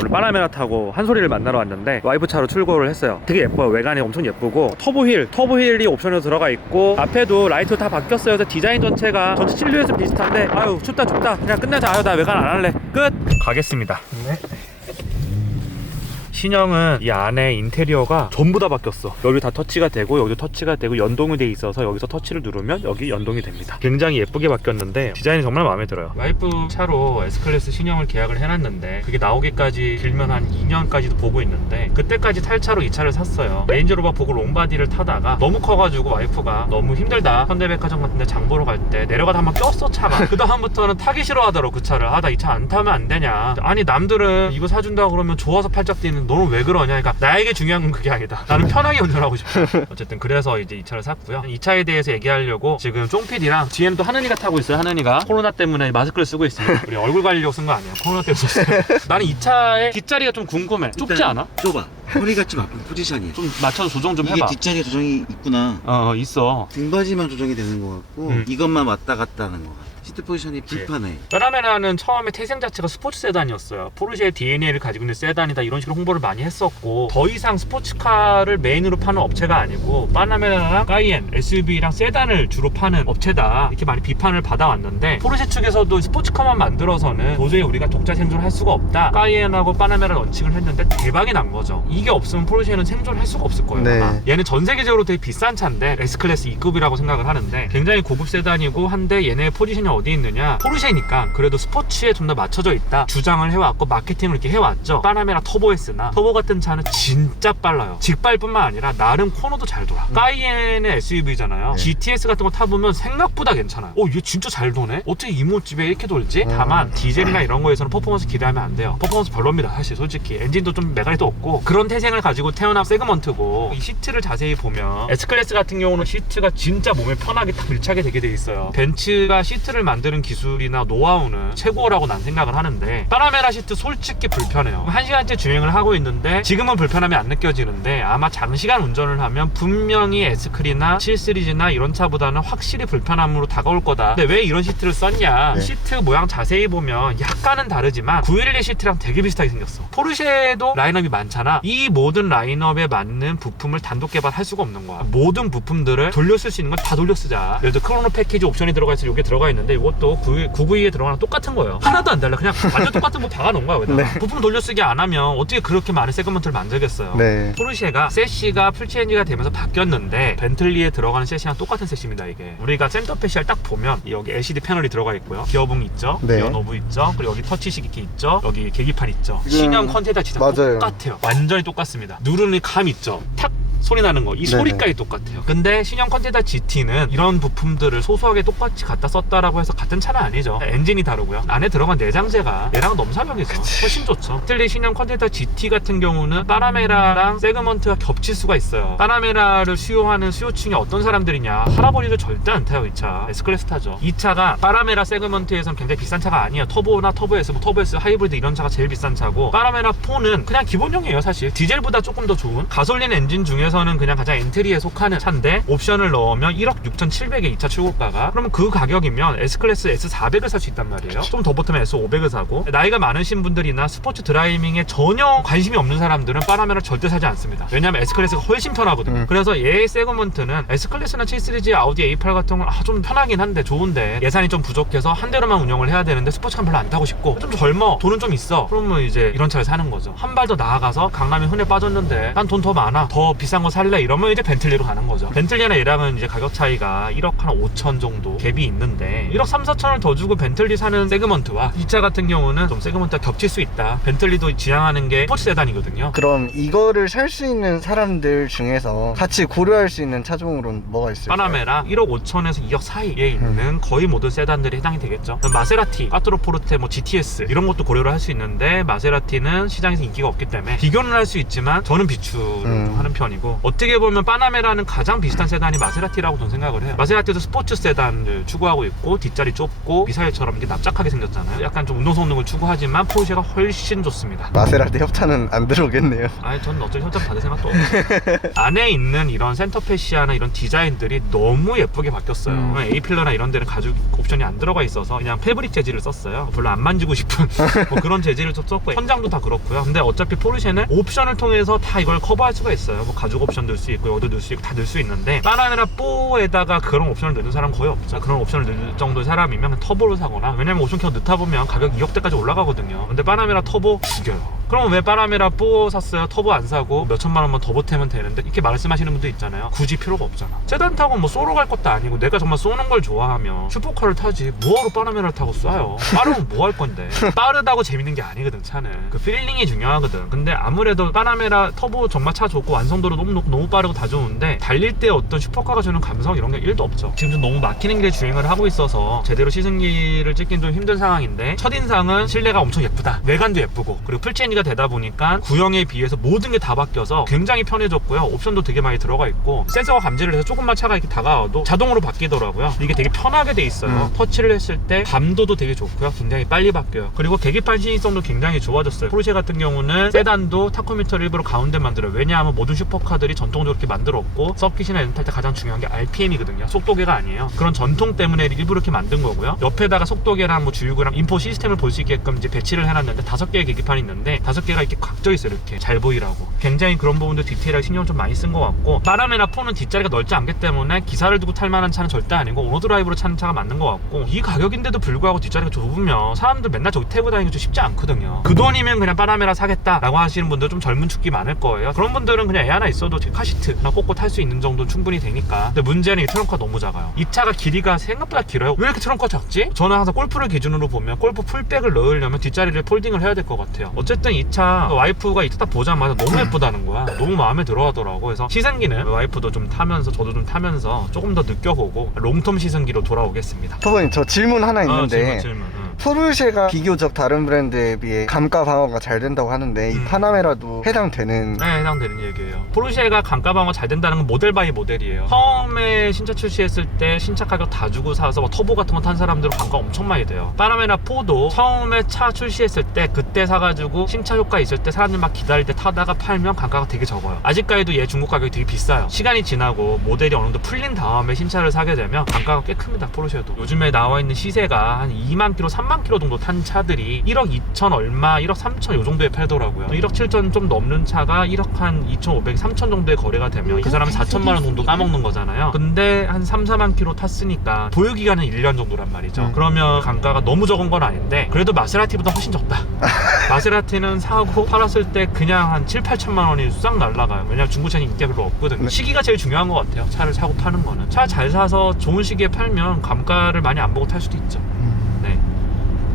오늘 바나메라 타고 한소리를 만나러 왔는데 와이프 차로 출고를 했어요. 되게 예뻐요. 외관이 엄청 예쁘고 터보 휠 터보 휠이 옵션으로 들어가 있고 앞에도 라이트 다 바뀌었어요. 그래서 디자인 전체가 전체 실루엣은 비슷한데 아유 춥다 춥다. 그냥 끝내자. 아유 나 외관 안 할래. 끝. 가겠습니다 신형은 이 안에 인테리어가 전부 다 바뀌었어. 여기 다 터치가 되고 여기도 터치가 되고 연동이 돼 있어서 여기서 터치를 누르면 여기 연동이 됩니다. 굉장히 예쁘게 바뀌었는데 디자인이 정말 마음에 들어요. 와이프 차로 S클래스 신형을 계약을 해놨는데 그게 나오기까지 길면 한 2년까지도 보고 있는데 그때까지 탈 차로 이 차를 샀어요. 레인지로버 보고 롱바디를 타다가 너무 커가지고 와이프가 너무 힘들다. 현대백화점 같은데 장 보러 갈 때 내려가다 한번 꼈어 차가. 그 다음부터는 타기 싫어하더라고 그 차를. 아나 이 차 안 타면 안 되냐. 아니 남들은 이거 사준다 그러면 좋아서 팔짝 뛰는 너는 왜 그러냐. 그러니까 나에게 중요한 건 그게 아니다. 나는 편하게 운전하고 싶어. 어쨌든 그래서 이제 이 차를 샀고요. 이 차에 대해서 얘기하려고 지금 쫑PD랑 GM 또 하는이가 타고 있어요. 하는이가 코로나 때문에 마스크를 쓰고 있습니다. 우리 얼굴 관리려고 쓴거 아니야. 코로나 때문에 썼어요. 나는 이 차의 뒷자리가 좀 궁금해. 좁지 일단 않아? 좁아. 허리가 좀 아픈 포지션이야. 좀 맞춰서 조정 좀 이게 해봐. 뒷자리에 조정이 있구나. 어 있어. 등받이만 조정이 되는 것 같고 음. 이것만 왔다 갔다 하는 것 같아. 시트 포지션이 불편해. 페라메라는 처음에 태생 자체가 스포츠 세단이었어요. 포르쉐의 DNA를 가지고 있는 세단이다 이런 식으로 홍보를 많이 했었고 더 이상 스포츠카를 메인으로 파는 업체가 아니고 파나메라랑 까이엔, SUV랑 세단을 주로 파는 업체다 이렇게 많이 비판을 받아왔는데 포르쉐 측에서도 스포츠카만 만들어서는 도저히 우리가 독자 생존할 수가 없다. 까이엔하고 파나메라 런칭을 했는데 대박이 난 거죠. 이게 없으면 포르쉐는 생존할 수가 없을 거예요. 네. 아마. 얘는 전 세계적으로 되게 비싼 차인데 S클래스 2급이라고 생각을 하는데 굉장히 고급 세단이고 한데 얘네의 포지션이 어디 있느냐? 포르쉐니까 그래도 스포츠에 좀 더 맞춰져 있다. 주장을 해왔고 마케팅을 이렇게 해왔죠. 파나메라 터보 S나 터보 같은 차는 진짜 빨라요. 직발뿐만 아니라 나름 코너도 잘 돌아. 까이엔의 SUV잖아요. 네. GTS 같은 거 타보면 생각보다 괜찮아요. 어얘 진짜 잘 도네? 어떻게 이모집에 이렇게 돌지? 음. 다만 디젤이나 이런 거에서는 퍼포먼스 기대하면 안 돼요. 퍼포먼스 별로입니다 사실 솔직히. 엔진도 좀 메가리도 없고. 그런 태생을 가지고 태어난 세그먼트고 이 시트를 자세히 보면 S클래스 같은 경우는 시트가 진짜 몸에 편하게 딱 밀착이 되게 돼 있어요. 벤츠가 시트를 만드는 기술이나 노하우는 최고라고 난 생각을 하는데 파라메라 시트 솔직히 불편해요. 한 시간째 주행을 하고 있는데 지금은 불편함이 안 느껴지는데 아마 장시간 운전을 하면 분명히 S클이나 7 시리즈나 이런 차보다는 확실히 불편함으로 다가올 거다. 근데 왜 이런 시트를 썼냐? 네. 시트 모양 자세히 보면 약간은 다르지만 911 시트랑 되게 비슷하게 생겼어. 포르쉐도 라인업이 많잖아. 이 모든 라인업에 맞는 부품을 단독 개발할 수가 없는 거야. 모든 부품들을 돌려 쓸 수 있는 건다 돌려 쓰자. 예를 들어 크로노 패키지 옵션이 들어가 있어 이게 들어가 있는데 이것도 992에 들어가는 똑같은 거예요. 하나도 안 달라. 그냥 완전 똑같은 거 박아놓은 거야 여기다가 네. 부품 돌려 쓰기 안 하면 어떻게 그렇게 많은 세그먼트를 만들겠어요? 네. 포르쉐가 세시가 풀체인지가 되면서 바뀌었는데 벤틀리에 들어가는 세시랑 똑같은 세시입니다 이게. 우리가 센터 패시알 딱 보면 여기 LCD 패널이 들어가 있고요. 기어봉 있죠? 네. 기어 노브 있죠? 그리고 여기 터치식 이렇게 있죠? 여기 계기판 있죠? 신형 컨텐츠가 진짜 맞아요. 똑같아요. 완전히 똑같습니다. 누르는 감 있죠? 탁 소리 나는 거. 이. 소리까지 똑같아요. 근데 신형 컨테다 GT는 이런 부품들을 소소하게 똑같이 갖다 썼다라고 해서 같은 차는 아니죠. 엔진이 다르고요. 안에 들어간 내장재가 얘랑은 넘사벽이죠. 훨씬 좋죠. 틀리 신형 컨테다 GT 같은 경우는 파라메라랑 세그먼트가 겹칠 수가 있어요. 파라메라를 수요하는 수요층이 어떤 사람들이냐. 할아버지들 절대 안 타요 이차. S클래스 타죠. 이 차가 파라메라 세그먼트에서는 굉장히 비싼 차가 아니에요. 터보나 터보 S 뭐 터보 S 하이브리드 이런 차가 제일 비싼 차고 파라메라 4는 그냥 기본형이에요 사실. 디젤보다 조금 더 좋은 가솔린 엔진 중에 서는 그냥 가장 엔트리에 속하는 차인데 옵션을 넣으면 1억 6,700에 이차 출고가가 그러면 그 가격이면 S클래스 S400을 살 수 있단 말이에요. 좀더 보태면 S500을 사고 나이가 많으신 분들이나 스포츠 드라이빙에 전혀 관심이 없는 사람들은 파라메라 절대 사지 않습니다. 왜냐면 S클래스가 훨씬 편하거든요. 음. 그래서 얘 세그먼트는 S클래스나 7시리즈 아우디 A8 같은 건 아, 좀 편하긴 한데 좋은데 예산이 좀 부족해서 한 대로만 운영을 해야 되는데 스포츠카 별로 안 타고 싶고 좀 젊어. 돈은 좀 있어. 그러면 이제 이런 차를 사는 거죠. 한 발 더 나아가서 강남에 흔해 빠졌는데 난 돈 더 많아. 더 비싼 거 살래 이러면 이제 벤틀리로 가는 거죠 벤틀리나 얘랑은 이제 가격 차이가 1억 한 5천 정도 갭이 있는데 1억 3, 4천을 더 주고 벤틀리 사는 세그먼트와 이 차 같은 경우는 좀 세그먼트가 겹칠 수 있다 벤틀리도 지향하는 게 스포츠 세단이거든요 그럼 이거를 살 수 있는 사람들 중에서 같이 고려할 수 있는 차종으로는 뭐가 있을까요? 파나메라 1억 5천에서 2억 사이에 있는 거의 모든 세단들이 해당이 되겠죠. 마세라티, 까트로포르테, 뭐 GTS 이런 것도 고려를 할 수 있는데 마세라티는 시장에서 인기가 없기 때문에 비교는 할 수 있지만 저는 비추를 음. 하는 편이고 그리고 어떻게 보면 파나메라는 가장 비슷한 세단이 마세라티라고 저는 생각을 해요. 마세라티도 스포츠 세단을 추구하고 있고 뒷자리 좁고 미사일처럼 이렇게 납작하게 생겼잖아요. 약간 좀 운동 성능을 추구하지만 포르쉐가 훨씬 좋습니다. 마세라티 협찬은 안 들어오겠네요. 아니 저는 어차피 협찬 받을 생각도 없어요. 안에 있는 이런 센터페시아나 이런 디자인들이 너무 예쁘게 바뀌었어요. 음. A 필러나 이런 데는 가죽 옵션이 안 들어가 있어서 그냥 패브릭 재질을 썼어요. 별로 안 만지고 싶은 뭐 그런 재질을 좀 썼고 현장도 다 그렇고요. 근데 어차피 포르쉐는 옵션을 통해서 다 이걸 커버할 수가 있어요. 뭐 가죽 옵션 넣을 수 있고 여도 넣을 수 있고 다 넣을 수 있는데 파나메라 4에다가 그런 옵션을 넣는 사람 거의 없죠. 그런 옵션을 넣을 정도의 사람이면 터보를 사거나 왜냐면 옵션 계속 넣다 보면 가격 2억대까지 올라가거든요. 근데 파나메라 터보 죽여요. 그럼 왜 파나메라 4 샀어요? 터보 안 사고 몇 천만 원만 더 보태면 되는데 이렇게 말씀하시는 분도 있잖아요. 굳이 필요가 없잖아. 세단 타고 뭐 쏘러 갈 것도 아니고 내가 정말 쏘는 걸 좋아하면 슈퍼카를 타지 뭐하러 파나메라를 타고 쏴요. 빠르면 뭐 할 건데. 빠르다고 재밌는 게 아니거든 차는. 그 필링이 중요하거든. 근데 아무래도 파나메라 터보 정말 차 좋고 완성도로 너무 높고 너무 빠르고 다 좋은데 달릴 때 어떤 슈퍼카가 주는 감성 이런 게 1도 없죠. 지금 좀 너무 막히는 길에 주행을 하고 있어서 제대로 시승기를 찍긴 좀 힘든 상황인데 첫 인상은 실내가 엄청 예쁘다. 외관도 예쁘고 그리고 풀체인지 가 되다 보니까 구형에 비해서 모든 게 다 바뀌어서 굉장히 편해졌고요. 옵션도 되게 많이 들어가 있고 센서가 감지를 해서 조금만 차가 이렇게 다가와도 자동으로 바뀌더라고요. 이게 되게 편하게 돼 있어요. 음. 터치를 했을 때 감도도 되게 좋고요. 굉장히 빨리 바뀌어요. 그리고 계기판 신의성도 굉장히 좋아졌어요. 포르쉐 같은 경우는 세단도 타코미터를 일부러 가운데 만들어요. 왜냐하면 모든 슈퍼카들이 전통적으로 이렇게 만들었고 서킷이나 이런 탈때 가장 중요한 게 RPM이거든요. 속도계가 아니에요. 그런 전통 때문에 일부러 이렇게 만든 거고요. 옆에다가 속도계랑 뭐 주유구랑 인포 시스템을 볼 수 있게끔 이제 배치를 해놨는데 다섯 개의 계기판이 있는데 다섯 개가 이렇게 각져 있어요. 이렇게 잘 보이라고. 굉장히 그런 부분도 디테일하게 신경 좀 많이 쓴 것 같고 파라메나 4는 뒷자리가 넓지 않기 때문에 기사를 두고 탈 만한 차는 절대 아니고 오너드라이브로 차는 차가 맞는 것 같고 이 가격인데도 불구하고 뒷자리가 좁으면 사람들 맨날 저기 태고 다니기 좀 쉽지 않거든요. 그 돈이면 그냥 파라메라 사겠다라고 하시는 분들 좀 젊은 축기 많을 거예요. 그런 분들은 그냥 애 하나 있어도 카시트 하나 꽂고 탈 수 있는 정도 충분히 되니까. 근데 문제는 이 트렁크가 너무 작아요. 이 차가 길이가 생각보다 길어요. 왜 이렇게 트렁크가 작지? 저는 항상 골프를 기준으로 보면 골프 풀백을 넣으려면 뒷자리를 폴딩을 해야 될 것 같아요. 어쨌든 이 차 와이프가 이 차 딱 보자마자 너무 예쁘다는 거야. 너무 마음에 들어 하더라고. 그래서 시승기는 와이프도 좀 타면서 저도 좀 타면서 조금 더 느껴보고 롱텀 시승기로 돌아오겠습니다. 터보님 저 질문 하나 아, 있는데 질문, 질문. 응. 포르쉐가 비교적 다른 브랜드에 비해 감가 방어가 잘 된다고 하는데 이 음. 파나메라도 해당되는 네, 해당되는 얘기예요. 포르쉐가 감가 방어 잘 된다는 건 모델 바이 모델이에요. 처음에 신차 출시했을 때 신차 가격 다 주고 사서 뭐 터보 같은 거 탄 사람들은 감가 엄청 많이 돼요. 파라메나 4도 처음에 차 출시했을 때 그때 사가지고 신차 효과 있을 때 사람들 막 기다릴 때 타다가 팔면 감가가 되게 적어요. 아직까지도 얘 중국 가격이 되게 비싸요. 시간이 지나고 모델이 어느 정도 풀린 다음에 신차를 사게 되면 감가가 꽤 큽니다. 포르쉐도. 요즘에 나와 있는 시세가 한 2만 킬로, 3만 킬로 정도 탄 차들이 1억 2천 얼마, 1억 3천 요 정도에 팔더라고요. 1억 7천 좀 넘는 차가 1억 한 2,500, 3천 정도의 거래가 되면 그 사람은 4천만 원 정도 까먹는 거잖아요. 근데 한 3, 4만 킬로 탔으니까 보유 기간은 1년 정도란 말이죠. 음. 그러면 감가가 너무 적은 건 아닌데 그래도 마세라티보다 훨씬 적다. 마세라티는 사고 팔았을 때 그냥 한 7, 8천만 원이 싹 날라가요. 왜냐면 중고차는 인기가 별로 없거든요. 네. 시기가 제일 중요한 것 같아요. 차를 사고 파는 거는. 차 잘 사서 좋은 시기에 팔면 감가를 많이 안 보고 탈 수도 있죠.